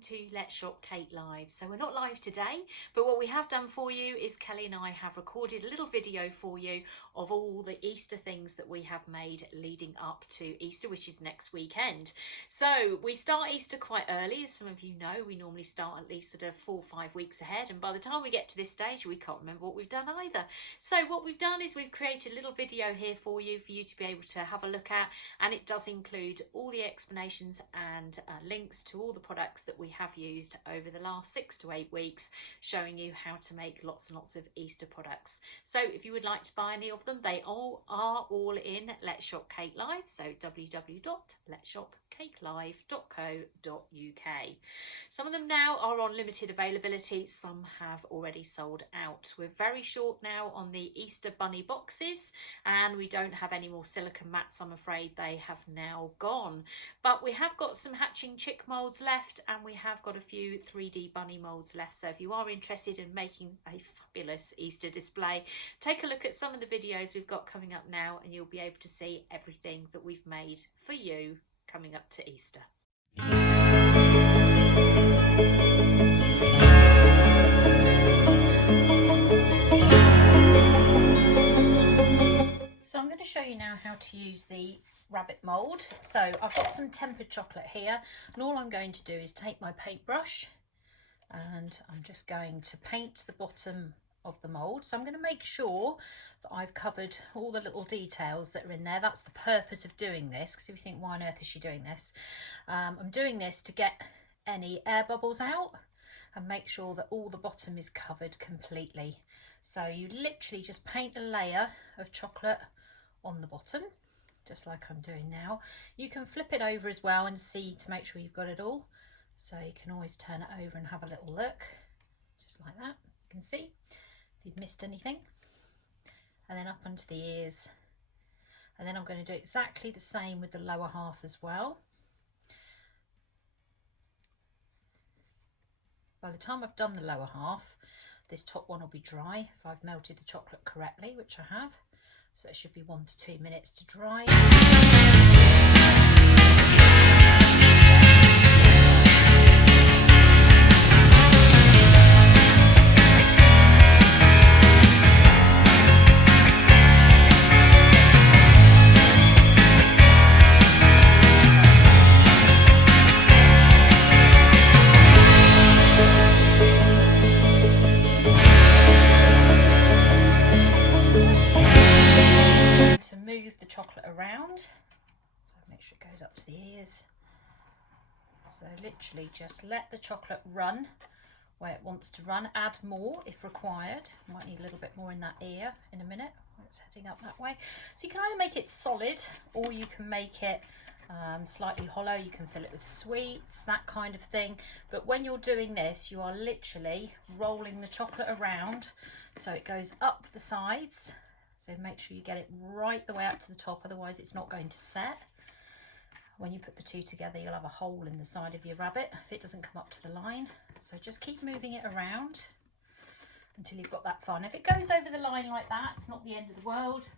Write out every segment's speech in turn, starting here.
to Let's Shop Cake Live. So we're not live today, but what we have done for you is Kelly and I have recorded a little video for you of all the Easter things that we have made leading up to Easter, which is next weekend. So we start Easter quite early, as some of you know. We normally start at least sort of 4 or 5 weeks ahead, and by the time we get to this stage we can't remember what we've done either. So what we've done is we've created a little video here for you to be able to have a look at, and it does include all the explanations and links to all the products that we have used over the last 6 to 8 weeks, showing you how to make lots and lots of Easter products. So if you would like to buy any of them, they all are in Let's Shop Cake Live, so www.letsshopcakelive.co.uk. Some of them now are on limited availability, some have already sold out. We're very short now on the Easter bunny boxes, and we don't have any more silicone mats, I'm afraid. They have now gone, but we have got some hatching chick molds left, and we have got a few 3D bunny molds left. So if you are interested in making a fabulous Easter display, take a look at some of the videos we've got coming up now, and you'll be able to see everything that we've made for you coming up to Easter. So I'm going to show you now how to use the rabbit mould. So I've got some tempered chocolate here, and all I'm going to do is take my paintbrush and I'm just going to paint the bottom of the mould. So I'm going to make sure that I've covered all the little details that are in there. That's the purpose of doing this, because if you think, why on earth is she doing this? I'm doing this to get any air bubbles out and make sure that all the bottom is covered completely. So you literally just paint a layer of chocolate on the bottom, just like I'm doing now. You can flip it over as well and see to make sure you've got it all. So you can always turn it over and have a little look, just like that. You can see if you've missed anything. And then up onto the ears. And then I'm going to do exactly the same with the lower half as well. By the time I've done the lower half, this top one will be dry if I've melted the chocolate correctly, which I have. So it should be 1 to 2 minutes to dry. Chocolate around, so make sure it goes up to the ears. So literally just let the chocolate run where it wants to run. Add more if required. Might need a little bit more in that ear in a minute when it's heading up that way. So you can either make it solid or you can make it slightly hollow. You can fill it with sweets, that kind of thing. But when you're doing this, you are literally rolling the chocolate around so it goes up the sides. So make sure you get it right the way up to the top, otherwise it's not going to set. When you put the two together, you'll have a hole in the side of your rabbit if it doesn't come up to the line. So just keep moving it around until you've got that far. And if it goes over the line like that, it's not the end of the world.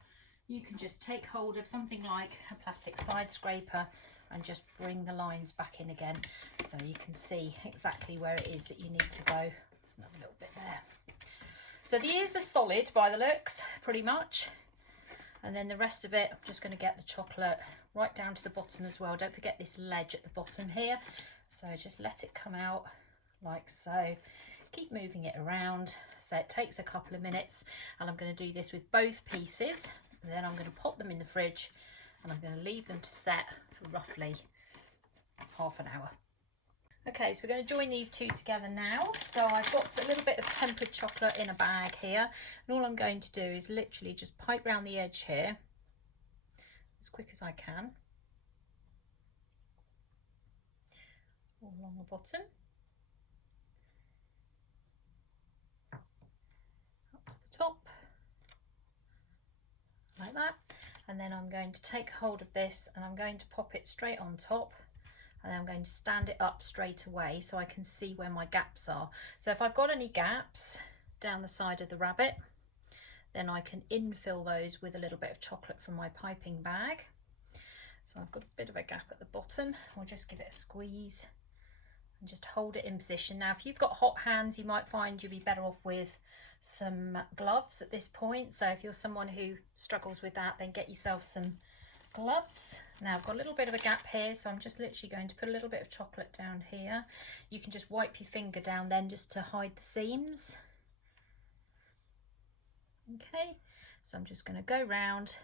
You can just take hold of something like a plastic side scraper and just bring the lines back in again, so you can see exactly where it is that you need to go. There's another little bit there. So the ears are solid by the looks, pretty much. And then the rest of it, I'm just going to get the chocolate right down to the bottom as well. Don't forget this ledge at the bottom here. So just let it come out like so. Keep moving it around. So it takes a couple of minutes, and I'm going to do this with both pieces. And then I'm going to pop them in the fridge, and I'm going to leave them to set for roughly half an hour. Okay, so we're going to join these two together now. So I've got a little bit of tempered chocolate in a bag here, and all I'm going to do is literally just pipe round the edge here as quick as I can, all along the bottom, up to the top, like that. And then I'm going to take hold of this and I'm going to pop it straight on top. And then I'm going to stand it up straight away so I can see where my gaps are. So if I've got any gaps down the side of the rabbit, then I can infill those with a little bit of chocolate from my piping bag. So I've got a bit of a gap at the bottom. We'll just give it a squeeze and just hold it in position. Now if you've got hot hands, you might find you'd be better off with some gloves at this point. So if you're someone who struggles with that, then get yourself some gloves. Now I've got a little bit of a gap here, so I'm just literally going to put a little bit of chocolate down here. You can just wipe your finger down then just to hide the seams. Okay, so I'm just going to go round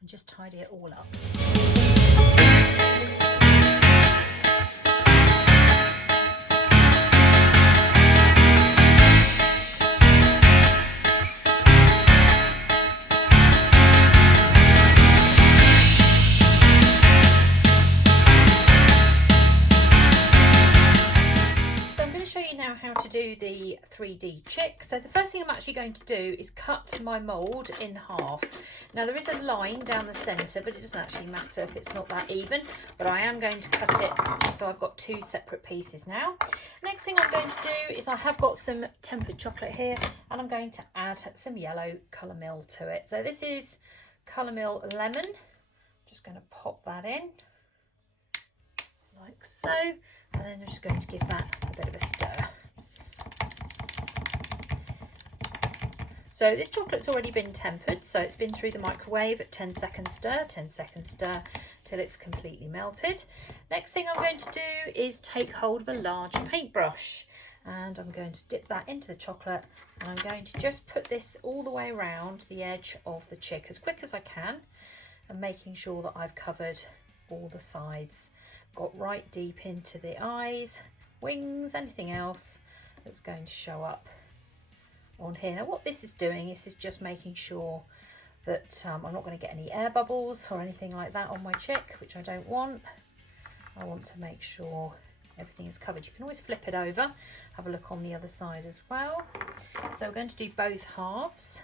and just tidy it all up. Do the 3D chick. So the first thing I'm actually going to do is cut my mould in half. Now there is a line down the centre, but it doesn't actually matter if it's not that even, but I am going to cut it so I've got two separate pieces now. Next thing I'm going to do is I have got some tempered chocolate here, and I'm going to add some yellow Colourmill to it. So this is Colourmill Lemon. I'm just going to pop that in like so, and then I'm just going to give that a bit of a stir. So this chocolate's already been tempered, so it's been through the microwave at 10 seconds stir, 10 seconds stir till it's completely melted. Next thing I'm going to do is take hold of a large paintbrush, and I'm going to dip that into the chocolate, and I'm going to just put this all the way around the edge of the chick as quick as I can, and making sure that I've covered all the sides, got right deep into the eyes, wings, anything else that's going to show up on here. Now what this is doing, this is just making sure that I'm not going to get any air bubbles or anything like that on my chick, which I don't want. I want to make sure everything is covered. You can always flip it over, have a look on the other side as well. So we're going to do both halves.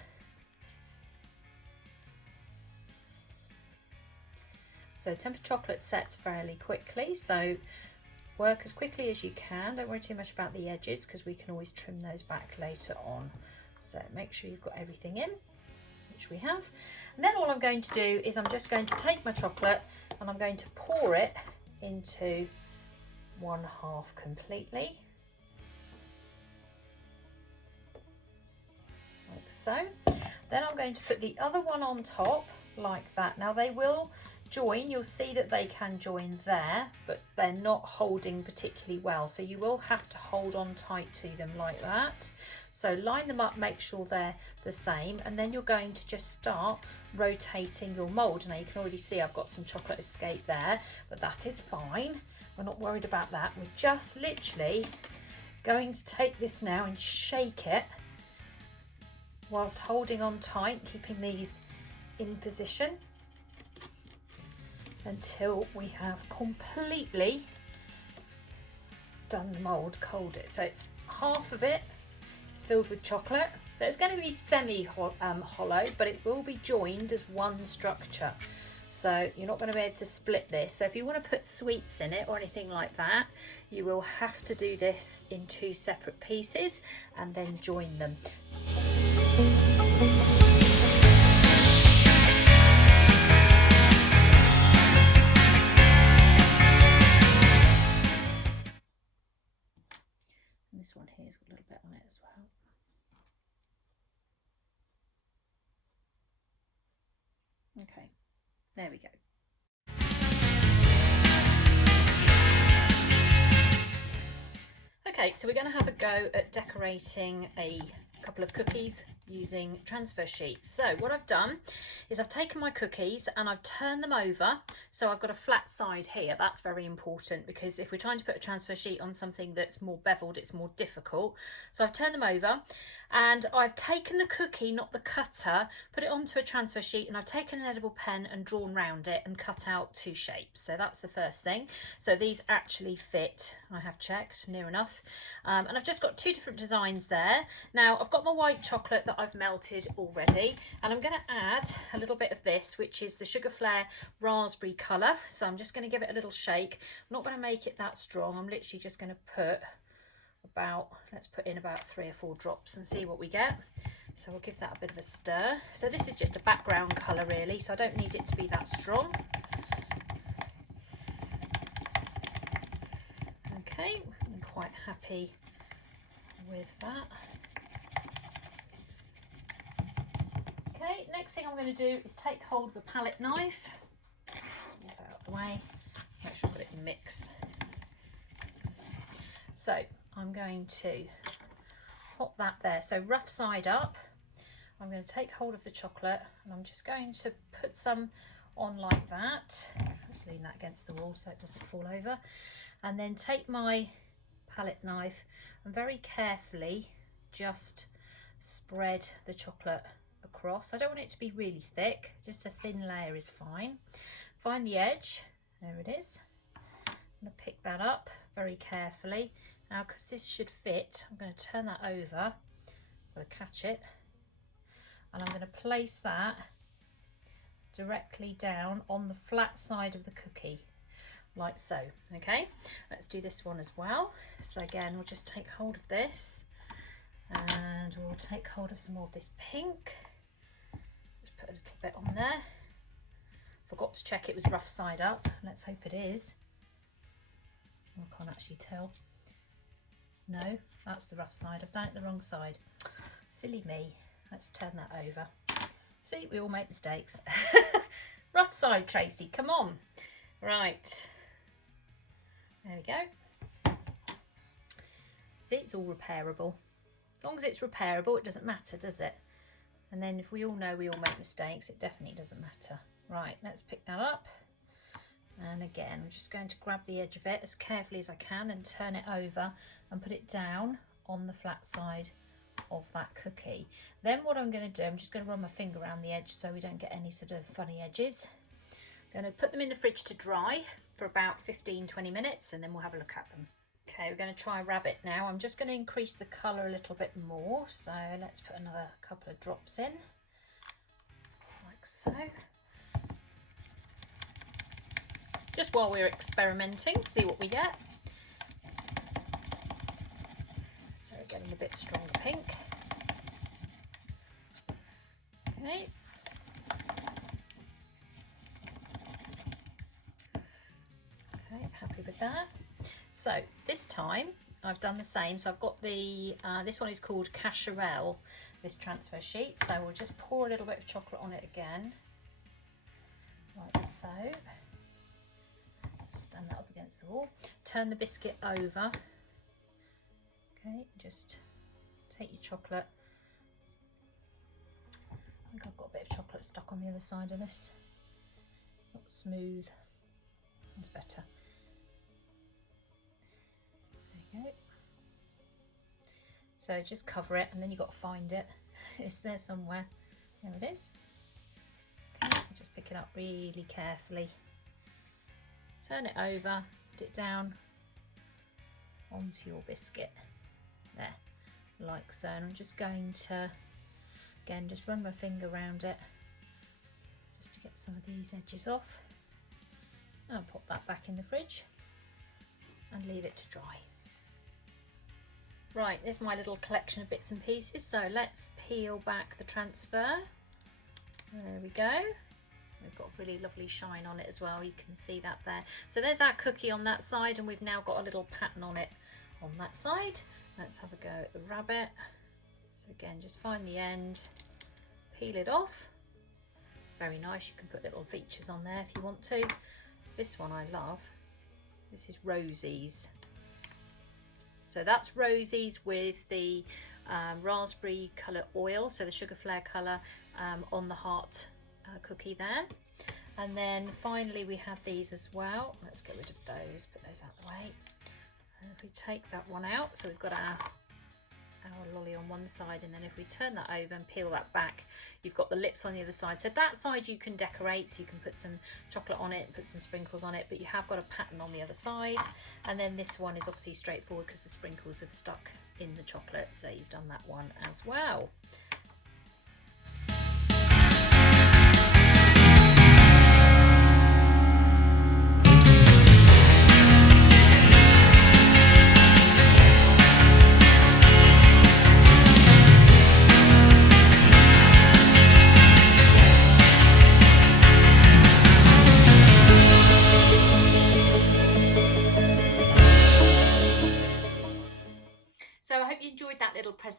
So tempered chocolate sets fairly quickly, so work as quickly as you can. Don't worry too much about the edges because we can always trim those back later on. So make sure you've got everything in, which we have. And then all I'm going to do is I'm just going to take my chocolate and I'm going to pour it into one half completely. Like so. Then I'm going to put the other one on top like that. Now they will join, you'll see that they can join there, but they're not holding particularly well, so you will have to hold on tight to them like that. So line them up, make sure they're the same, and then you're going to just start rotating your mould. Now you can already see I've got some chocolate escape there, but that is fine, we're not worried about that. We're just literally going to take this now and shake it whilst holding on tight, keeping these in position until we have completely done the mould, cold it. So it's half of it is filled with chocolate, so it's going to be semi hollow, but it will be joined as one structure, so you're not going to be able to split this. So if you want to put sweets in it or anything like that, you will have to do this in two separate pieces and then join them. This one here has got a little bit on it as well. Okay, there we go. Okay, so we're going to have a go at decorating a couple of cookies using transfer sheets. So what I've done is I've taken my cookies and I've turned them over, so I've got a flat side here. That's very important because if we're trying to put a transfer sheet on something that's more beveled, it's more difficult. So I've turned them over and I've taken the cookie, not the cutter, put it onto a transfer sheet, and I've taken an edible pen and drawn round it and cut out two shapes. So that's the first thing. So these actually fit, I have checked, near enough. And I've just got two different designs there. Now I've got my white chocolate that I've melted already, and I'm going to add a little bit of this, which is the Sugar Flare raspberry colour. So I'm just going to give it a little shake. I'm not going to make it that strong. I'm literally just going to put about, let's put in about 3 or 4 drops and see what we get. So we'll give that a bit of a stir. So this is just a background colour really, so I don't need it to be that strong. Okay, Okay, I'm quite happy with that. Okay, next thing I'm going to do is take hold of a palette knife. Let's move that out of the way. Make sure I've got it mixed. So I'm going to pop that there. So rough side up. I'm going to take hold of the chocolate and I'm just going to put some on like that. Just lean that against the wall so it doesn't fall over. And then take my palette knife and very carefully just spread the chocolate across. I don't want it to be really thick, just a thin layer is fine. Find the edge, there it is. I'm going to pick that up very carefully. Now, because this should fit, I'm going to turn that over. I'm going to catch it and I'm going to place that directly down on the flat side of the cookie, like so. Okay, let's do this one as well. So again, we'll just take hold of this and we'll take hold of some more of this pink. Just put a little bit on there. Forgot to check it was rough side up. Let's hope it is. I can't actually tell. No, that's the rough side. I've done it the wrong side. Silly me. Let's turn that over. See, we all make mistakes. Rough side, Tracy, come on. Right. There we go. See, it's all repairable. As long as it's repairable, it doesn't matter, does it? And then if we all know we all make mistakes, it definitely doesn't matter. Right, let's pick that up. And again, I'm just going to grab the edge of it as carefully as I can and turn it over and put it down on the flat side of that cookie. Then what I'm going to do, I'm just going to run my finger around the edge so we don't get any sort of funny edges. I'm going to put them in the fridge to dry for about 15-20 minutes and then we'll have a look at them. Okay, we're going to try rabbit now. I'm just going to increase the colour a little bit more, so let's put another couple of drops in, like so. Just while we're experimenting, see what we get. So getting a bit stronger pink. Okay. Okay, happy with that. So this time I've done the same. So I've got the, this one is called Cacharel, this transfer sheet. So we'll just pour a little bit of chocolate on it again, like so. Stand that up against the wall. Turn the biscuit over. Okay, just take your chocolate. I think I've got a bit of chocolate stuck on the other side of this. Not smooth. That's better. There you go. So just cover it and then you've got to find it. It's there somewhere. There it is. Okay, just pick it up really carefully. Turn it over, put it down onto your biscuit, there, like so. And I'm just going to, again, just run my finger around it, just to get some of these edges off. And I'll pop that back in the fridge and leave it to dry. Right, there's my little collection of bits and pieces. So let's peel back the transfer. There we go. We've got a really lovely shine on it as well. You can see that there. So there's our cookie on that side and we've now got a little pattern on it on that side. Let's have a go at the rabbit. So again, just find the end, peel it off. Very nice. You can put little features on there if you want to. This one I love. This is Rosie's. So that's Rosie's with the raspberry colour oil, so the sugar flare colour on the heart cookie there. And then finally we have these as well. Let's get rid of those, put those out the way. And if we take that one out, so we've got our lolly on one side, and then if we turn that over and peel that back, you've got the lips on the other side. So that side you can decorate, so you can put some chocolate on it, put some sprinkles on it, but you have got a pattern on the other side. And then this one is obviously straightforward because the sprinkles have stuck in the chocolate, so you've done that one as well.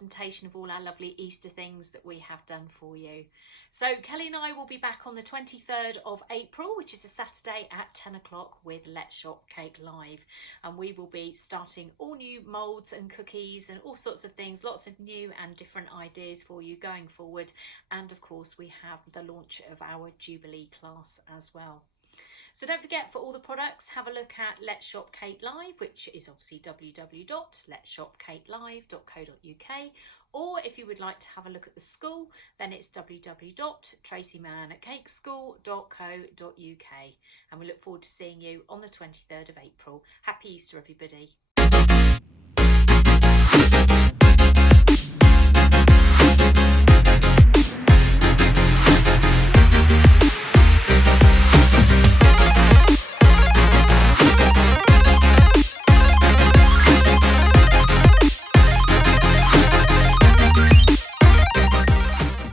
presentation of all our lovely Easter things that we have done for you. So Kelly and I will be back on the 23rd of April, which is a Saturday at 10 o'clock with Let's Shop Cake Live. And we will be starting all new moulds and cookies and all sorts of things, lots of new and different ideas for you going forward. And of course, we have the launch of our Jubilee class as well. So don't forget, for all the products, have a look at Let's Shop Cake Live, which is obviously www.letsshopcakelive.co.uk. Or if you would like to have a look at the school, then it's www.tracymann@cakeschool.co.uk. And we look forward to seeing you on the 23rd of April. Happy Easter, everybody.